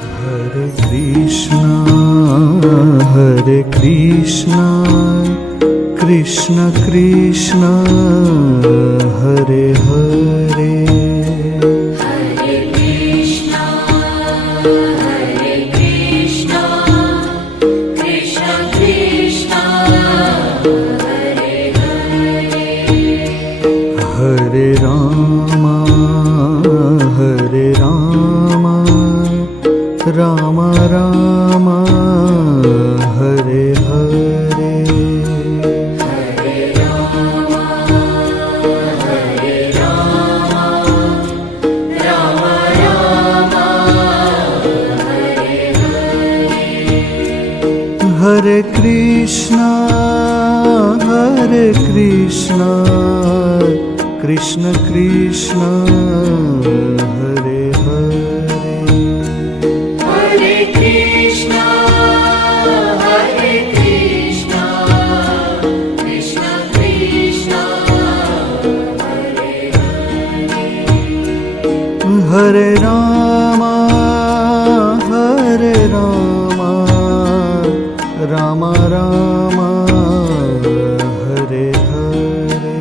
Hare Krishna, Krishna Krishna, Hare Hare. Hare Krishna, Krishna Krishna, Hare Hare. Hare Rama, Rama Rama, Hare Hare. Hare Rama, Rama Rama, Hare Hare. Hare Krishna, Krishna Krishna, Hare Hare. Hare Krishna, Krishna Krishna, Hare Hare. Hare Rama, Rama Rama, Hare Hare.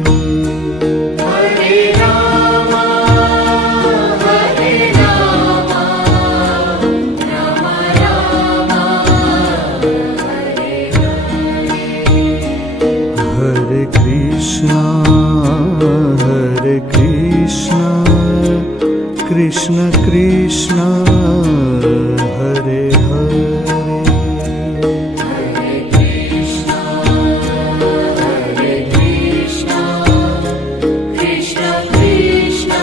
Hare Rama, Rama Rama, Hare Hare. Hare Krishna, Krishna Krishna, Hare Hare. Hare Krishna, Krishna Krishna,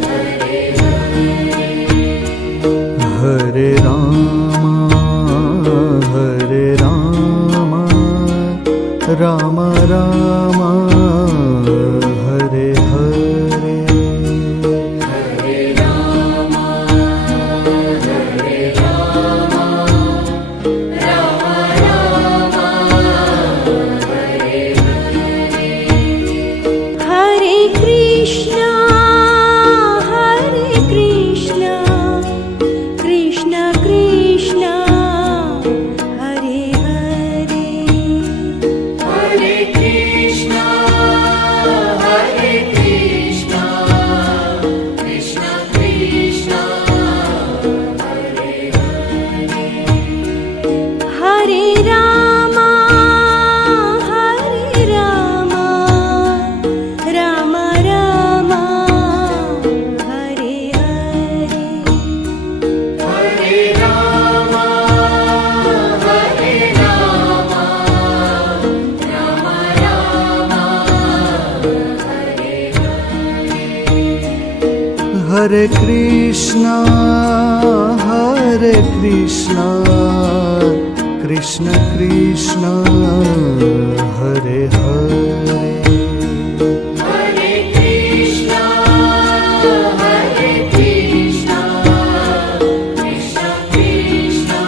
Hare Hare. Hare Rama, Rama Rama, Hare Hare. Hare Rama, Rama Rama, Hare Hare. Hare Krishna, Krishna Krishna, Hare Hare. Hare Krishna, Krishna Krishna, Hare Hare. Hare Rama, Rama Rama, Hare Hare. Hare Rama, Rama Rama, Hare Hare. Hare Krishna, Krishna Krishna, Hare Hare. Hare Krishna, Krishna Krishna, Hare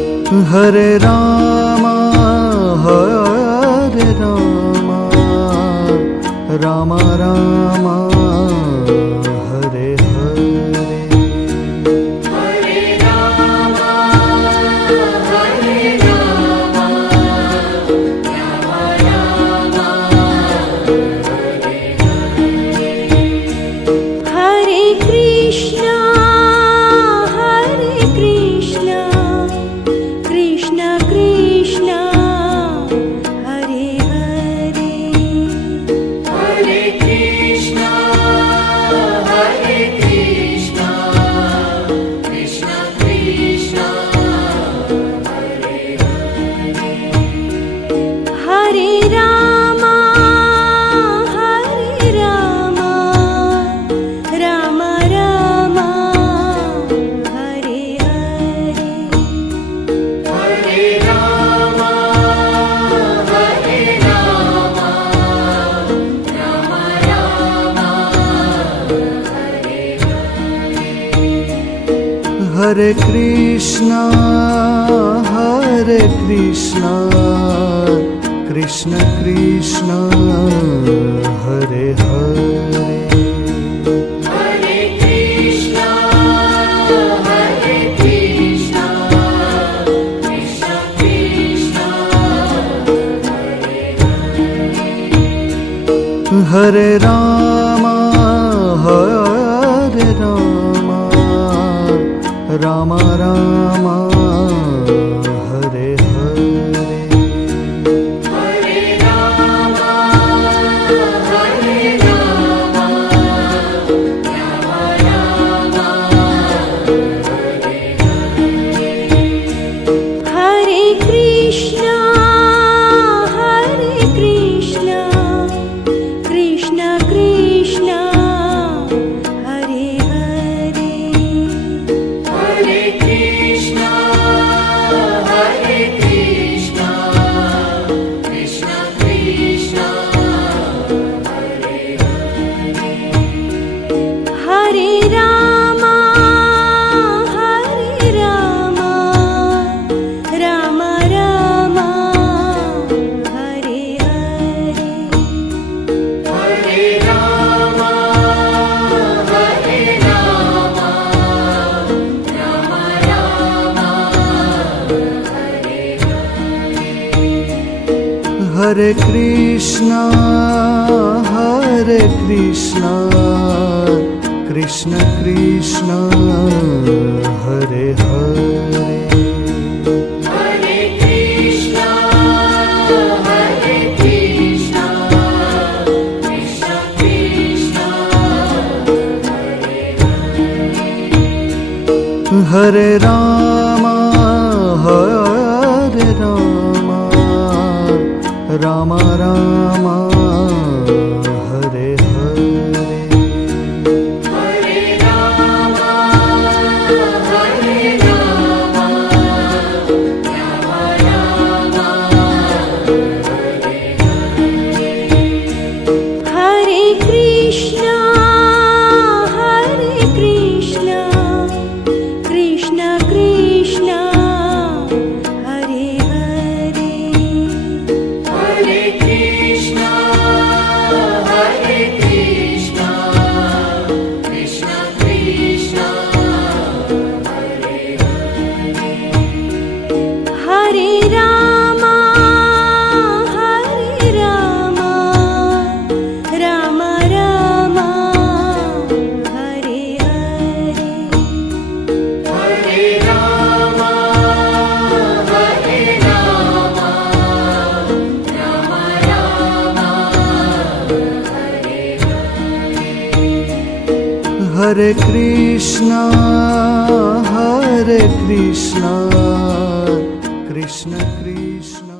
Hare. Hare Rama, Rama Rama, Hare Hare. Hare Rama, Rama Rama, Hare Hare. Hare Krishna, Krishna Krishna, Hare Hare. Hare Krishna, Krishna Krishna, Hare Hare. Hare Rama, Rama Rama, Hare Hare. Hare Rama, Rama Rama, Hare Hare. Hare Krishna, Krishna Krishna, Hare Hare. Hare Rama, Hare Rama, Rama Rama, Hare Hare. Hare Rama, Hare Rama, Rama Rama, Hare Hare. Hare Krishna, Krishna Krishna, Hare Hare. Hare Krishna, Krishna Krishna, Hare Hare. Hare Rama, Rama Rama, Hare Hare. Hare Rama, Rama Rama, Hare Hare. Hare Krishna, Krishna Krishna, Hare Hare. Hare Krishna, Krishna Krishna, Hare Hare. Hare Rama, Rama Rama, Hare Hare. Hare Rama, Rama Rama, Hare Hare. Hare Krishna, Krishna Krishna, Hare Hare. Hare Krishna, Krishna Krishna, Hare Hare. Hare Rama, Rama Rama, Hare Hare. Hare Rama, Rama Rama, Hare Hare. Hare Krishna, Krishna Krishna.